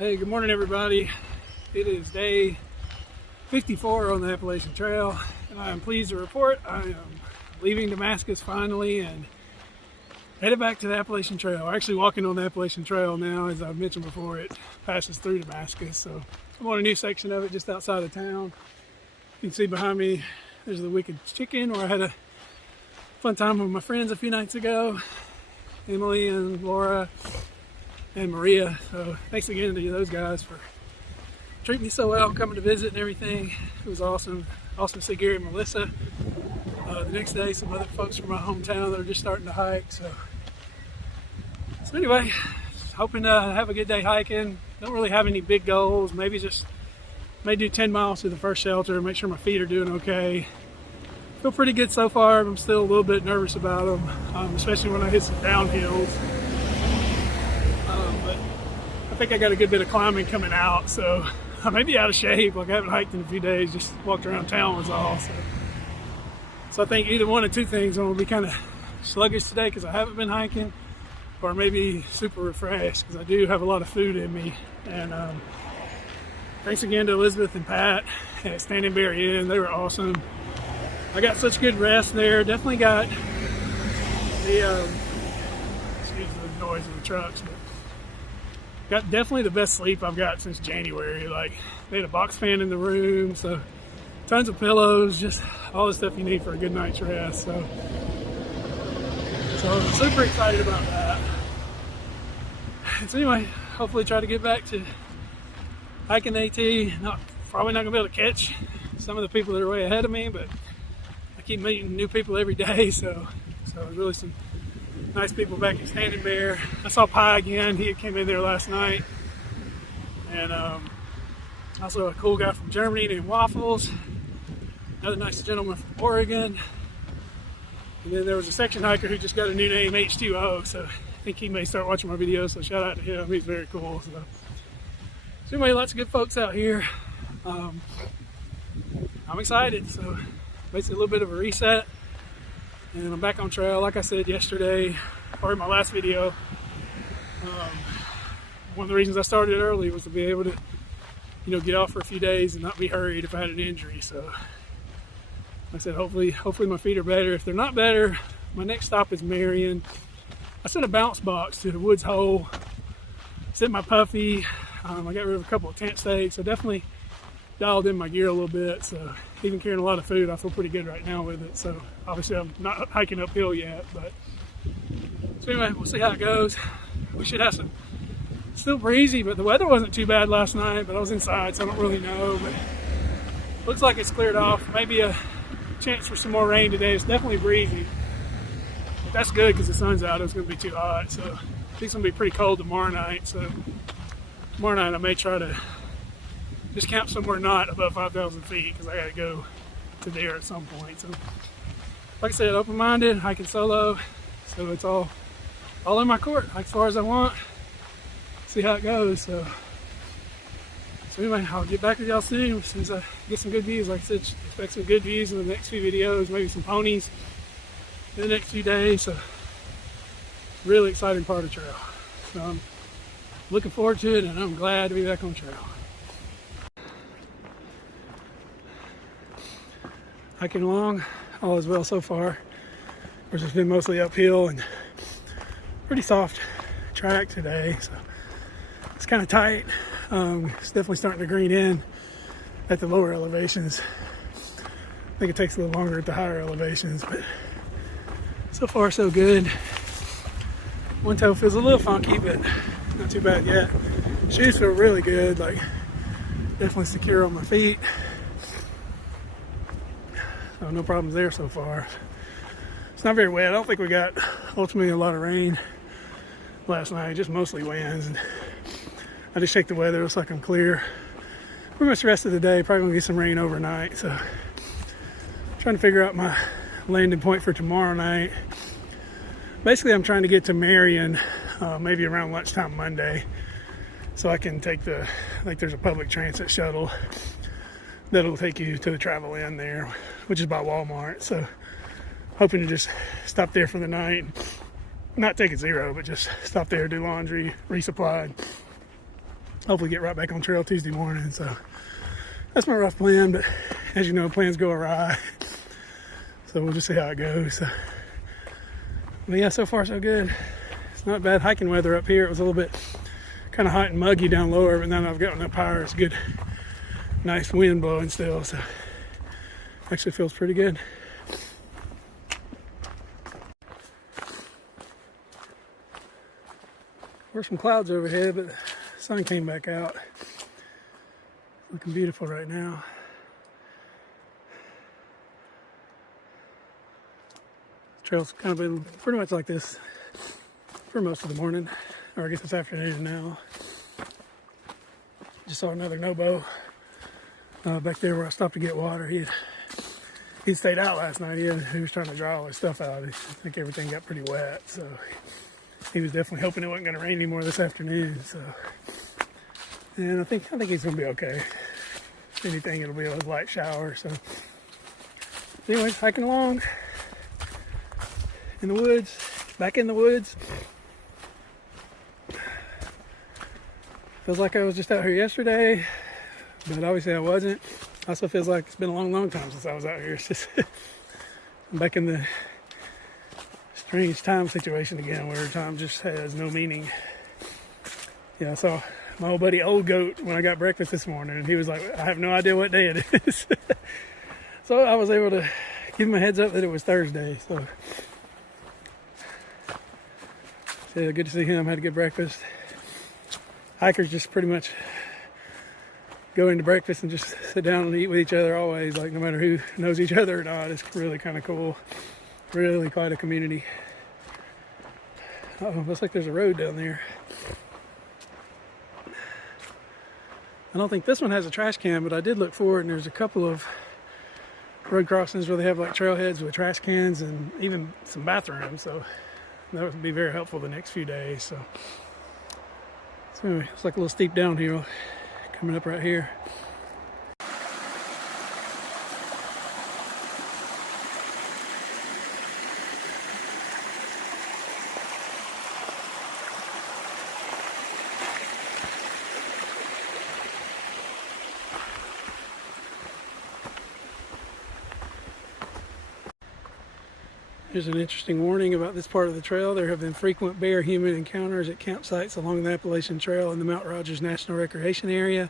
Hey, good morning everybody. It is day 54 on the Appalachian Trail, and I am pleased to report I am leaving Damascus finally and headed back to the Appalachian Trail. We're actually walking on the Appalachian Trail now. As I've mentioned before, it passes through Damascus, so I'm on a new section of it just outside of town. You can see behind me there's the Wicked Chicken, where I had a fun time with my friends a few nights ago, Emily and Laura and Maria. So thanks again to those guys for treating me so well, coming to visit and everything. It was awesome. Also to see Gary and Melissa. The next day, some other folks from my hometown that are just starting to hike. So anyway, just hoping to have a good day hiking. Don't really have any big goals. May do 10 miles to the first shelter, make sure my feet are doing okay. Feel pretty good so far. I'm still a little bit nervous about them, especially when I hit some downhills. But I think I got a good bit of climbing coming out, so I may be out of shape. Like, I haven't hiked in a few days, just walked around town was all. So I think either one of two things. I'm gonna be kind of sluggish today because I haven't been hiking, or maybe super refreshed because I do have a lot of food in me. And thanks again to Elizabeth and Pat at Standing Bear Inn. They were awesome. I got such good rest there. Definitely got the excuse the noise of the trucks, but got definitely the best sleep I've got since January. Like, they had a box fan in the room, so tons of pillows, just all the stuff you need for a good night's rest. So I'm super excited about that. So anyway, hopefully try to get back to hiking AT. Probably not gonna be able to catch some of the people that are way ahead of me, but I keep meeting new people every day. So really some nice people back at Standing Bear. I saw Pi again. He came in there last night. And also a cool guy from Germany named Waffles. Another nice gentleman from Oregon. And then there was a section hiker who just got a new name, H2O. So I think he may start watching my videos. So shout out to him. He's very cool. So anyway, lots of good folks out here. I'm excited. So basically a little bit of a reset. And I'm back on trail. Like I said yesterday, or in my last video, one of the reasons I started early was to be able to, get off for a few days and not be hurried if I had an injury. So, like I said, hopefully my feet are better. If they're not better, my next stop is Marion. I sent a bounce box to the Woods Hole, sent my puffy. I got rid of a couple of tent stakes. I definitely dialed in my gear a little bit. So even carrying a lot of food, I feel pretty good right now with it. So obviously I'm not hiking uphill yet, but so anyway, we'll see how it goes. We should have some, still breezy, but the weather wasn't too bad last night, but I was inside, so I don't really know. But looks like it's cleared off. Maybe a chance for some more rain today. It's definitely breezy, but that's good because the sun's out. It's going to be too hot. So I think it's going to be pretty cold tomorrow night. So tomorrow night I may try to just camp somewhere not above 5,000 feet because I got to go to there at some point. So like I said, open-minded, hiking solo. So it's all in my court, hike as far as I want. See how it goes. So anyway, I'll get back with y'all soon as soon as I get some good views. Like I said, expect some good views in the next few videos, maybe some ponies in the next few days. So really exciting part of the trail. So I'm looking forward to it, and I'm glad to be back on trail. Hiking along, all is well so far. Of course, it's been mostly uphill and pretty soft track today, so it's kind of tight. It's definitely starting to green in at the lower elevations. I think it takes a little longer at the higher elevations, but so far so good. One toe feels a little funky, but not too bad yet. Shoes feel really good, like definitely secure on my feet. So no problems there so far. It's not very wet. I don't think we got ultimately a lot of rain last night, just mostly winds. And I just checked the weather, looks like I'm clear. Pretty much the rest of the day, probably gonna get some rain overnight. So trying to figure out my landing point for tomorrow night. Basically, I'm trying to get to Marion maybe around lunchtime Monday, so I can take there's a public transit shuttle that'll take you to the Travel Inn there, which is by Walmart. So hoping to just stop there for the night. Not take it zero, but just stop there, do laundry, resupply, hopefully get right back on trail Tuesday morning. So that's my rough plan, but as you know, plans go awry. So we'll just see how it goes. So, but yeah, so far so good. It's not bad hiking weather up here. It was a little bit kind of hot and muggy down lower, but now that I've gotten up higher, it's good, nice wind blowing still. So actually feels pretty good. There's some clouds overhead, but the sun came back out. Looking beautiful right now. The trail's kind of been pretty much like this for most of the morning, or I guess it's afternoon now. Just saw another Nobo back there where I stopped to get water. He stayed out last night. He was trying to dry all his stuff out. I think everything got pretty wet, so he was definitely hoping it wasn't going to rain anymore this afternoon. So, and I think he's going to be okay. If anything, it'll be a light shower. So, anyways, hiking along in the woods, back in the woods. Feels like I was just out here yesterday, but obviously I wasn't. Also feels like it's been a long, long time since I was out here. It's just I'm back in the strange time situation again, where time just has no meaning. Yeah, I saw my old buddy Old Goat when I got breakfast this morning, and he was like, I have no idea what day it is. So I was able to give him a heads up that it was Thursday. So yeah, good to see him. Had a good breakfast. Hikers just pretty much go into breakfast and just sit down and eat with each other always, like no matter who knows each other or not. It's really kind of cool. Really quite a community. Oh, looks like there's a road down there. I don't think this one has a trash can, but I did look for it, and there's a couple of road crossings where they have like trailheads with trash cans and even some bathrooms. So that would be very helpful the next few days. So anyway, it's like a little steep downhill coming up right here. Here's an interesting warning about this part of the trail. There have been frequent bear-human encounters at campsites along the Appalachian Trail in the Mount Rogers National Recreation Area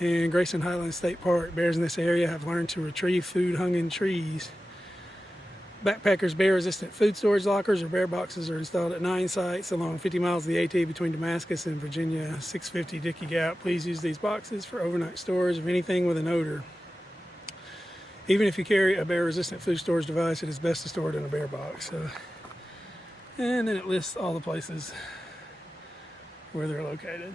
and Grayson Highlands State Park. Bears in this area have learned to retrieve food hung in trees. Backpackers' bear-resistant food storage lockers or bear boxes are installed at 9 sites along 50 miles of the AT between Damascus and Virginia 650 Dickey Gap. Please use these boxes for overnight storage of anything with an odor. Even if you carry a bear-resistant food storage device, it is best to store it in a bear box. And then it lists all the places where they're located.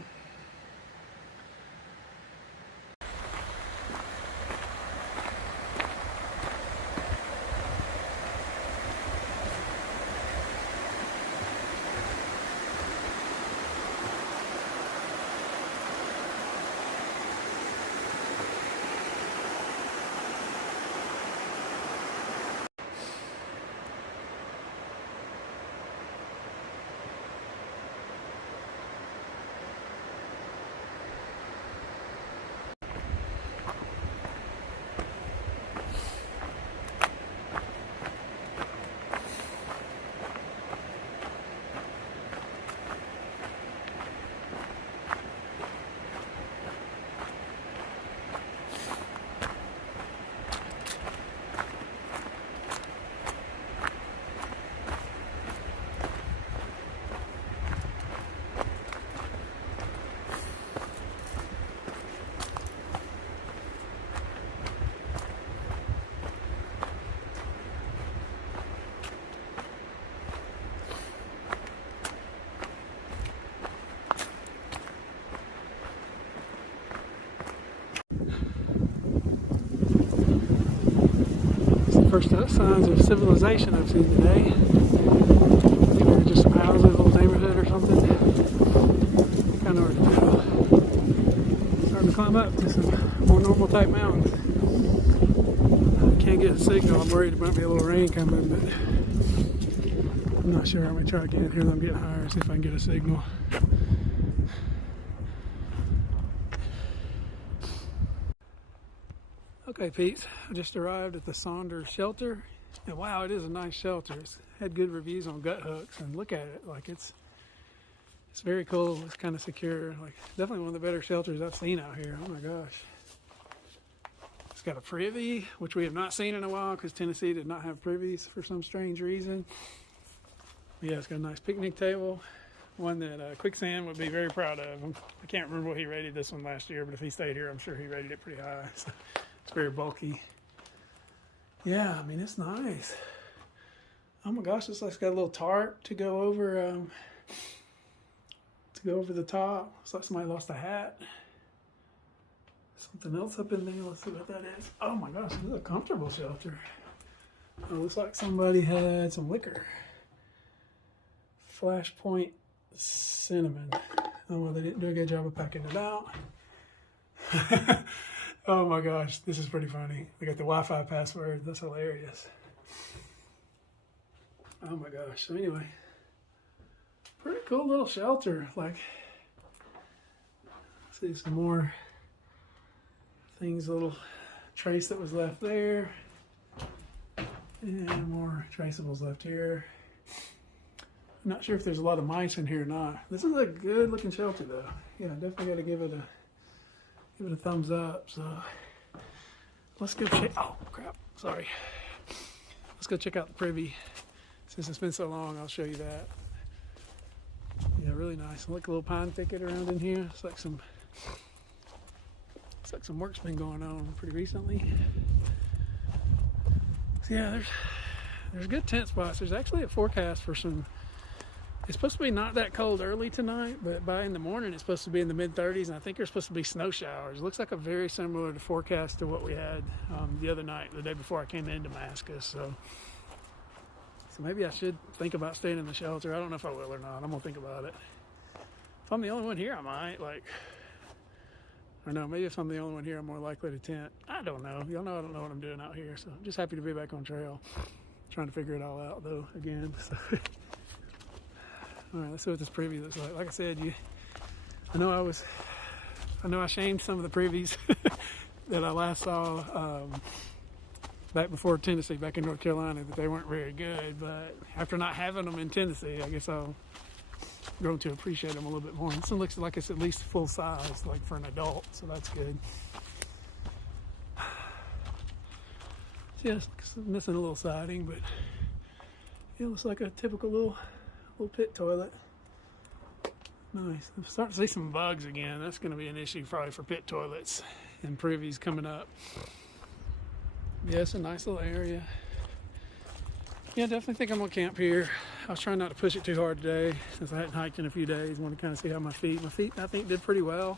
First signs of civilization I've seen today. Maybe just some houses, a little neighborhood or something. Kind of hard to tell. Starting to climb up to some more normal type mountains. I can't get a signal. I'm worried there might be a little rain coming, but I'm not sure. I'm going to try again here as I'm getting higher, see if I can get a signal. Okay, Pete, I just arrived at the Saunders shelter, and wow, it is a nice shelter. It's had good reviews on gut hooks, and look at it, like it's very cool. It's kind of secure, like definitely one of the better shelters I've seen out here. Oh my gosh. It's got a privy, which we have not seen in a while because Tennessee did not have privies for some strange reason. Yeah, it's got a nice picnic table, one that Quicksand would be very proud of. I can't remember what he rated this one last year, but if he stayed here, I'm sure he rated it pretty high. So it's very bulky. Yeah, I mean, it's nice. Oh my gosh, it's got a little tarp to go over the top. It's like somebody lost a hat. Something else up in there. Let's see what that is. Oh my gosh, this is a comfortable shelter. Oh, looks like somebody had some liquor. Flashpoint cinnamon. Oh well, they didn't do a good job of packing it out. Oh my gosh, this is pretty funny. They got the Wi-Fi password. That's hilarious. Oh my gosh. So anyway, pretty cool little shelter. Like, see some more things, a little trace that was left there, and more traceables left here. I'm not sure if there's a lot of mice in here or not. This is a good looking shelter though. Yeah, definitely got to give it a thumbs up. So let's go check. Oh crap! Sorry. Let's go check out the privy. Since it's been so long, I'll show you that. Yeah, really nice. Look, a little pine thicket around in here. It's like some work's been going on pretty recently. So yeah, there's good tent spots. There's actually a forecast for some. It's supposed to be not that cold early tonight, but by in the morning it's supposed to be in the mid-30s, and I think there's supposed to be snow showers. It looks like a very similar to forecast to what we had the other night, the day before I came in Damascus. So maybe I should think about staying in the shelter. I don't know if I will or not. I'm gonna think about it. If I'm the only one here, I might. Or no, maybe if I'm the only one here, I'm more likely to tent. I don't know. Y'all know I don't know what I'm doing out here, so I'm just happy to be back on trail. Trying to figure it all out, though, again. So. All right, let's see what this privy looks like. Like I said, I know I shamed some of the privies that I last saw back before Tennessee, back in North Carolina, that they weren't very good. But after not having them in Tennessee, I guess I'll grown to appreciate them a little bit more. This one looks like it's at least full size, like for an adult, so that's good. So yeah, it's missing a little siding, but it looks like a typical little pit toilet. Nice. I'm starting to see some bugs again. That's going to be an issue probably for pit toilets and privies coming up. Yeah, it's a nice little area. Yeah, definitely think I'm gonna camp here. I was trying not to push it too hard today since I hadn't hiked in a few days. Want to kind of see how my feet I think did pretty well.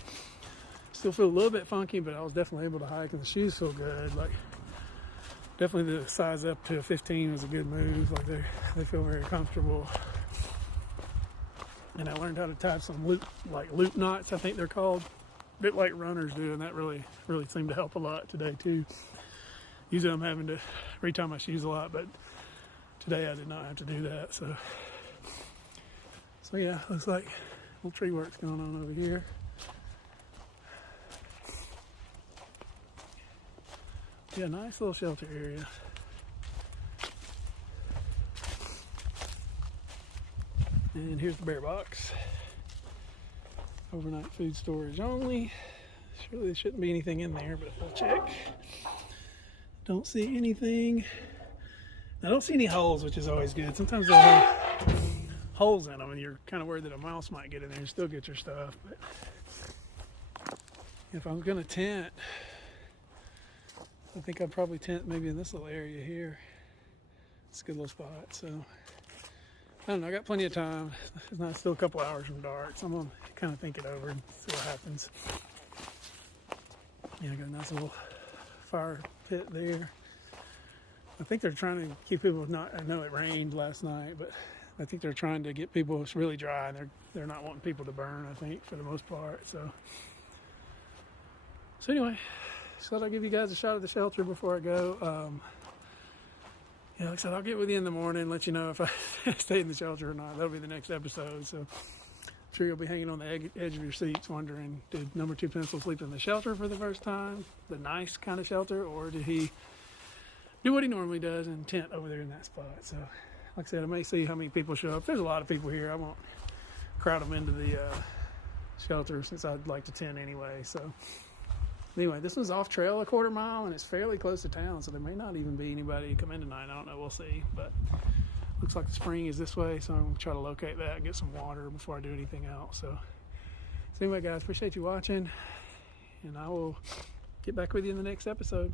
Still feel a little bit funky, but I was definitely able to hike, and the shoes feel good. Like, definitely the size up to a 15 was a good move. Like, they feel very comfortable. And I learned how to tie some loop knots, I think they're called, a bit like runners do, and that really seemed to help a lot today too. Usually I'm having to retie my shoes a lot, but today I did not have to do that. So yeah, looks like little tree work's going on over here. Yeah, nice little shelter area. And here's the bear box. Overnight food storage only. Surely there shouldn't be anything in there, but we'll check. Don't see anything. I don't see any holes, which is always good. Sometimes they'll have holes in them, and you're kind of worried that a mouse might get in there and still get your stuff. But if I'm going to tent, I think I'd probably tent maybe in this little area here. It's a good little spot. So I don't know. I got plenty of time. It's not still a couple hours from dark, so I'm going to kind of think it over and see what happens. Yeah, I got a nice little fire pit there. I think they're trying to keep people not. I know it rained last night, but I think they're trying to get people. It's really dry, and they're not wanting people to burn. I think for the most part. So anyway, just thought I'd give you guys a shot of the shelter before I go. Yeah, like I said, I'll get with you in the morning, let you know if I stay in the shelter or not. That'll be the next episode. So sure you'll be hanging on the edge of your seats wondering, did number 2 pencil sleep in the shelter for the first time, the nice kind of shelter, or did he do what he normally does and tent over there in that spot? So like I said, I may see how many people show up. There's a lot of people here. I won't crowd them into the shelter since I'd like to tent anyway. So anyway, this one's off trail a quarter mile and it's fairly close to town, so there may not even be anybody come in tonight. I don't know, we'll see. But looks like the spring is this way, so I'm going to try to locate that and get some water before I do anything else. So anyway, guys, appreciate you watching, and I will get back with you in the next episode.